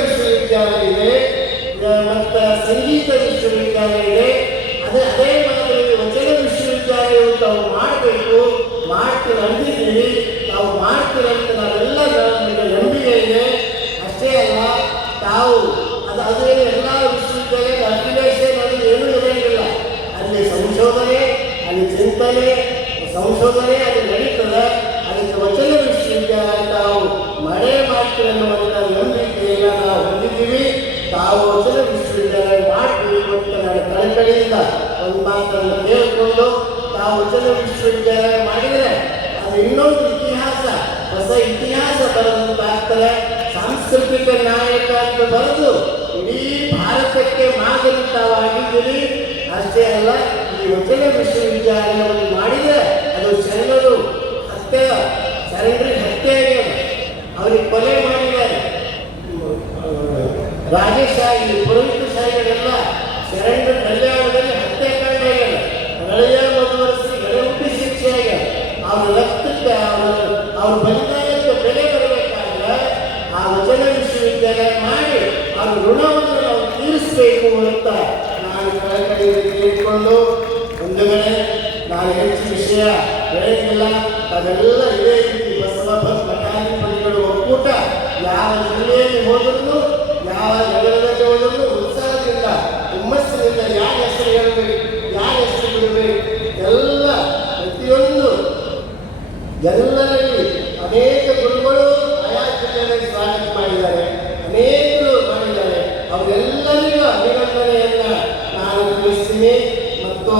ವಿಶ್ವವಿದ್ಯಾಲಯ ಇದೆ ಮತ್ತ ಸಂಗೀತ ವಿಶ್ವವಿದ್ಯಾಲಯ ಇದೆ ಅದೇ ಅದೇ ಮಾದರಿ ವಚನ ವಿಶ್ವವಿದ್ಯಾಲಯವು ತಾವು ಮಾಡಬೇಕು ಮಾಡ್ತೀರ ಅಂದಿದ್ದೀವಿ. ತಾವು ಮಾಡ್ತೀರಂತ ನಾವೆಲ್ಲ ನಂಬಿಕೆ ಇದೆ. ಅಷ್ಟೇ ಅಲ್ಲ, ತಾವು ಅದು, ಅದೇ ಎಲ್ಲ ವಿಶ್ವವಿದ್ಯಾಲಯದ ಅಫಿಲಿಯೇಷನ್ ಅದು ಏನೂ ಇರೋಂಗಿಲ್ಲ. ಅಲ್ಲಿ ಸಂಶೋಧನೆ, ಅಲ್ಲಿ ಚಿಂತನೆ, ಸಂಶೋಧನೆ ಅದು ನಡೀತದೆ. ಅದಕ್ಕೆ ವಚನ ವಿಶ್ವವಿದ್ಯಾಲಯ ತಾವು ಮಳೆ ಮಾಡ್ತೀರ ಅನ್ನುವಂಥ ನಾವು ಹೊಂದಿದ್ದೀವಿ ತಾವು ವಚನ ವಿಶ್ವವಿದ್ಯಾಲಯ ಮಾಡಬೇಕು ಅಂತ ನಾನು ಕಳಕಳಿಯಿಂದ ಒಂದು ಮಾತನ್ನು ಕೇಳಿಕೊಂಡು ತಾವು ವಚನ ವಿಶ್ವವಿದ್ಯಾಲಯ ಮಾಡಿದರೆ ಅದು ಇನ್ನೊಂದು ಇತಿಹಾಸ, ಹೊಸ ಇತಿಹಾಸ ಬರೆದಂತಾಗ್ತದೆ. ಸಾಂಸ್ಕೃತಿಕ ನಾಯಕ ಅಂತ ಬರೆದು ಇಡೀ ಭಾರತಕ್ಕೆ ಮಾದರಿ ತಾವಾಗಿದ್ದೀರಿ ಅಷ್ಟೇ ಅಲ್ಲ, ಈ ವಚನ ವಿಶ್ವವಿದ್ಯಾಲಯವನ್ನು ಮಾಡಿದರೆ ಅದು ಶರಣರು ಹತ್ಯೆ, ಶರಣರಿಗೆ ಹತ್ಯೆ ಅವರಿಗೆ ಕೊಲೆ ರಾಜಶಾಹಿ ಪುರೋಹಿತಶಾಹಿಗಳೆಲ್ಲ ಶರಣರ ಕಲ್ಯಾಣದಲ್ಲಿ ಹತ್ಯಾಕಾಂಡ ಆಗ್ಯದ ರಳೆಯ ಮುಂದುವರಿಸಿ ಹುಟ್ಟಿ ಶಿಕ್ಷೆ ಆಗ್ಯದ ಅವ್ರ ರಕ್ತಕ್ಕೆ ಅವರು ಅವ್ರ ಬಲಿದಾನಕ್ಕೆ ಬೆಲೆ ಬರಬೇಕಾದ್ರೆ ಆ ವಚನ ವಿಶ್ವವಿದ್ಯಾಲಯ ಮಾಡಿ ಅವ್ರ ಋಣವನ್ನು ನಾವು ತೀರಿಸಬೇಕು ಅಂತ ನಾನು ಕಳಕಳಿಯಲ್ಲಿ ಕೇಳಿಕೊಂಡು ಒಂದು ಕಡೆ ನಾನು ಹೆಚ್ಚು ವಿಷಯ ಹೇಳಲಿಲ್ಲ ಅದೆಲ್ಲ ಇದೇ ರೀತಿ ಬಸವ ಬಸ್ ಮಠಾಧಿಪತಿಗಳು ಒಕ್ಕೂಟ ಯಾವ ಜಿಲ್ಲೆಯಲ್ಲಿ ಹೋದರೂ ಉತ್ಸಾಹದಿಂದ, ಹುಮ್ಮಸ್ಸಿನಿಂದ ಯಾವ ಹೆಸರು ಹೇಳಬೇಕು ಯಾವ ಹೆಸರು ಬಿಡಬೇಕು ಎಲ್ಲ ಪ್ರತಿಯೊಂದು ಎಲ್ಲರಲ್ಲಿ ಅನೇಕ ಗುರುಗಳು ಆಯಾ ಜಿಲ್ಲೆಯಲ್ಲಿ ಸ್ವಾಗತ ಮಾಡಿದ್ದಾರೆ, ಅನೇಕರು ಮಾಡಿದ್ದಾರೆ. ಅವರೆಲ್ಲರಿಗೂ ಅಭಿನಂದನೆಯನ್ನ ನಾನು ತಿಳಿಸ್ತೀನಿ. ಮತ್ತು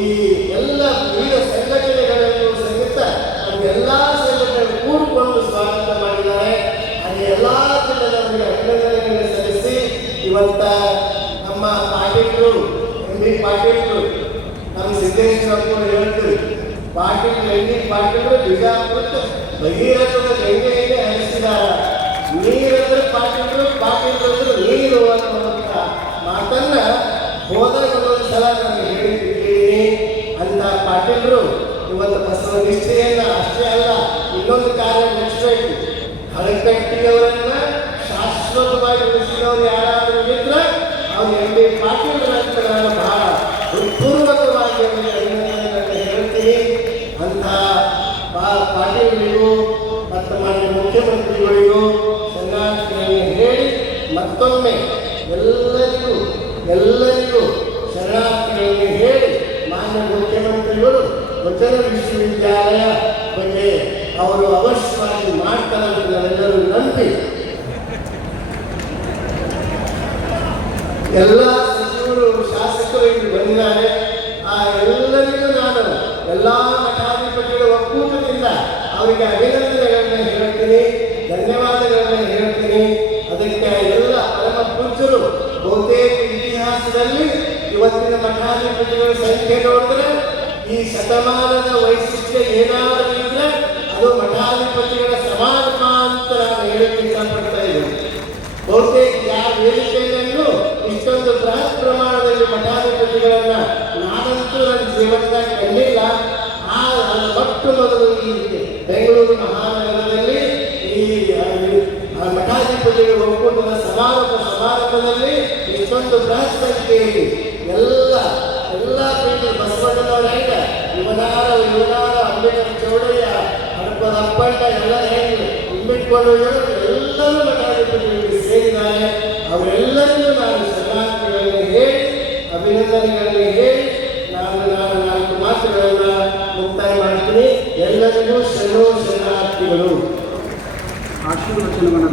ಈ ಎಲ್ಲ ವಿವಿಧ ಸಂಘಟನೆಗಳನ್ನು ಸಹಿತ ನಮ್ಮೆಲ್ಲ ಸಂಘಟನೆಗಳು ಕೂಡಿಕೊಂಡು ಸ್ವಾಗತ ಮಾಡಿದ್ದಾರೆ. ಹಾಗೆ ಎಲ್ಲ ಜಿಲ್ಲೆದವರಿಗೆ ಅಭಿನಂದನೆಗಳನ್ನು ಇವತ್ತ ನಮ್ಮ ಪಾಟೀಲರು ಎಂ ಬಿ ಪಾಟೀಲರು ನಮ್ಮ ಸಿದ್ದೇಶ್ವರ ಹೇಳ್ತೀವಿ ಪಾಟೀಲ್ ಎಂ ಬಿ ಪಾಟೀಲರು ಬಿಜಾಪುರ ಭಗೀರಥದ ಗಂಗೆಯಲ್ಲಿ ಹರಿಸಿದಾರ ನೀರಂದ್ರೆ ಪಾಟೀಲರು ಪಾಟೀಲರು ನೀರು ಅನ್ನುವಂಥ ಮಾತನ್ನ ಹೋದಾಗ ಒಂದು ಸಲ ನಾನು ಹೇಳಿದ್ದೀನಿ ಅಂತ ಪಾಟೀಲರು ಇವತ್ತು ಬಸವ ನಿಷ್ಠೆಯನ್ನ ಅಷ್ಟೇ ಅಲ್ಲ, ಇನ್ನೊಂದು ಕಾರ್ಯ ಮೆಚ್ಚಬೇಕು ಹಳಕಟ್ಟಿಯವರನ್ನ ಶಾಶ್ವತವಾಗಿ ಉಳಿಸಿದವರು ಇದ್ರೆ ಅವ್ರು ಎಂ ಬಿ ಪಾಟೀಲ್ ಅಂತ ನಾನು ಬಹಳ ಹೃತ್ಪೂರ್ವಕವಾಗಿ ಅವರಿಗೆ ಅಭಿನಂದನೆಗಳನ್ನು ಹೇಳ್ತೀನಿ ಮತ್ತು ಮುಖ್ಯಮಂತ್ರಿಗಳಿಗೂ ಶರಣಾರ್ಥಿಗಳನ್ನು ಹೇಳಿ ಮತ್ತೊಮ್ಮೆ ಎಲ್ಲರಿಗೂ ಎಲ್ಲರಿಗೂ ಶರಣಾರ್ಥಿಗಳನ್ನು ಹೇಳಿ ಮಾನ್ಯ ಮುಖ್ಯಮಂತ್ರಿಗಳು ವಚನ ವಿಶ್ವವಿದ್ಯಾಲಯ ಬಗ್ಗೆ ಅವರು ಅವಶ್ಯವಾಗಿ ಮಾಡ್ತಾರೆ ಅಂತ ನಂಬಿ ಎಲ್ಲ ಸಚಿವರು ಶಾಸಕರು ಇಲ್ಲಿ ಬಂದಿದ್ದಾರೆ. ಆ ಎಲ್ಲರಿಗೂ ನಾನು ಎಲ್ಲ ಮಠಾಧಿಪತಿಗಳ ಒಕ್ಕೂಟದಿಂದ ಅವರಿಗೆ ಅಭಿನಂದನೆಗಳನ್ನ ಹೇಳ್ತೀನಿ, ಧನ್ಯವಾದಗಳನ್ನ ಹೇಳ್ತೀನಿ. ಅದಕ್ಕೆ ಎಲ್ಲ ಪರಮ ಪೂಜ್ಯರು ಬಹುತೇಕ ಇತಿಹಾಸದಲ್ಲಿ ಇವತ್ತಿನ ಮಠಾಧಿಪತಿಗಳ ಸಂಖ್ಯೆ ನೋಡಿದ್ರೆ ಈ ಶತಮಾನದ ವೈಶಿಷ್ಟ್ಯ ಏನಾದರೂ ಇದ್ರೆ ಅದು ಮಠಾಧಿಪತಿಗಳ ಸಮಾನ ಅಂತ ನಾನು ಹೇಳಕ್ಕೆ ಬಹುತೇಕ ಮಠಾಧಿಪತಿಗಳನ್ನ ನಾನಂತೂ ನನ್ನ ಜೀವನದಾಗ ಕಂಡಿಲ್ಲ. ಆ ಮೊಟ್ಟ ಮೊದಲು ಈ ಬೆಂಗಳೂರು ಮಹಾನಗರದಲ್ಲಿ ಈ ಮಠಾಧಿಪತಿಗಳ ಒಕ್ಕೂಟದ ಸಮಾರೋಪ ಸಮಾರಂಭದಲ್ಲಿ ಇಷ್ಟೊಂದು ಬೃಹತ್ ಸಂಖ್ಯೆಯಲ್ಲಿ ಎಲ್ಲ ಎಲ್ಲ ಪೀಠ ಬಸವಣ್ಣನವರ ಹೆಂಗ, ಯುವನಾರ ಇವನಾರ ಅಂಬೇಡ್ಕರ್ ಚೌಡಯ್ಯ ಹಡಪದ ಅಪ್ಪಣ್ಣ ಎಲ್ಲ ಹೆಂಗೆ ಇಂಬಿಟ್ಕೊಂಡು ಎಲ್ಲರೂ ಮಠಾಧಿಪತಿಗಳಿಗೆ ಸೇರಿದ್ದಾರೆ. ಅವರೆಲ್ಲರಿಗೂ ನಾನು ಶರಣಾರ್ಥಿಗಳನ್ನು ಹೇಳಿ ಅಭಿನಂದನೆಗಳನ್ನು ಹೇಳಿ ನಾನು ನಾನು ನಾಲ್ಕು ಮಾತುಗಳನ್ನು ಮುಕ್ತಾಯ ಮಾಡ್ತೀನಿ. ಎಲ್ಲರಿಗೂ ಶರಣು ಶರಣಾರ್ಥಿಗಳು. ಆಶೀರ್ವಚನವನ್ನು